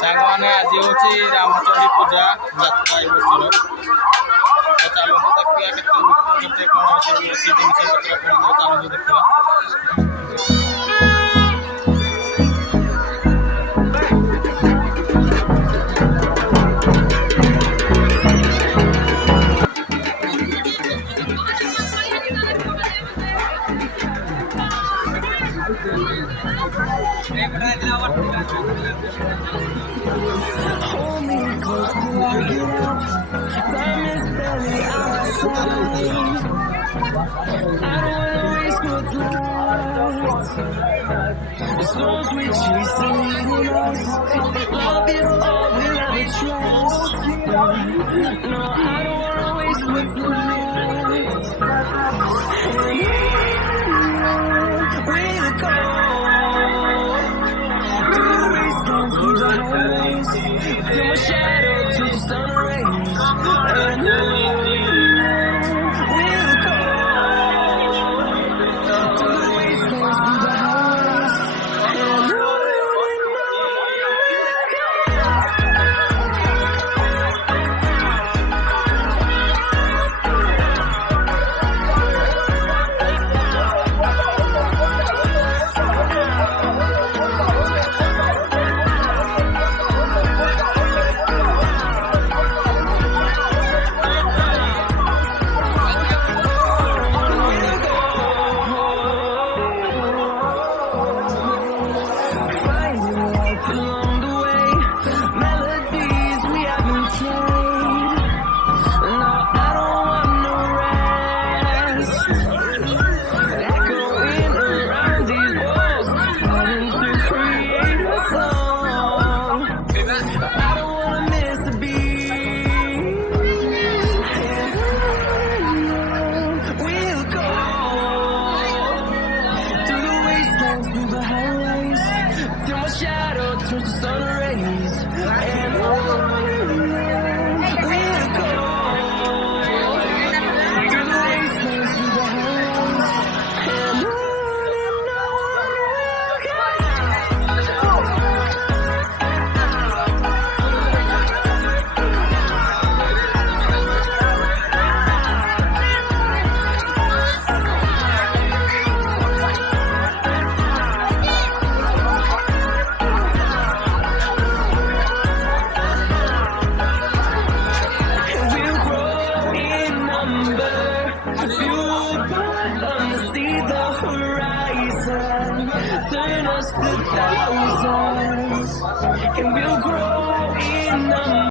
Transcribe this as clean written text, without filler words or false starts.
सागवाने आज हूँ रामचंडी पूजा यात्रा ए बर्षर तो चलो देखिए केते कौन सब जिनस पत्र चलो देखिए Hold me close till I get up. Time is barely on our side. I don't wanna waste what's left. The storms we chase are leading us. Love is all we'll ever trust. No, I don't wanna waste what's left. We'll go. Through the highways, till my shadow turns to sun rays, and we'll go through the wastelands, through the highways, and along the way, melodies we haven't played. No, I don't want no rest. Echoing around these walls, fighting to create a song. I don't wanna miss a beat. We'll go through the wastelands, through the highways, till my shadow turns to sun rays, and we'll go through the wastelands, through the highways, and on we'll grow in number, fueled by see the horizon, turn us to thousands, and we'll grow in number.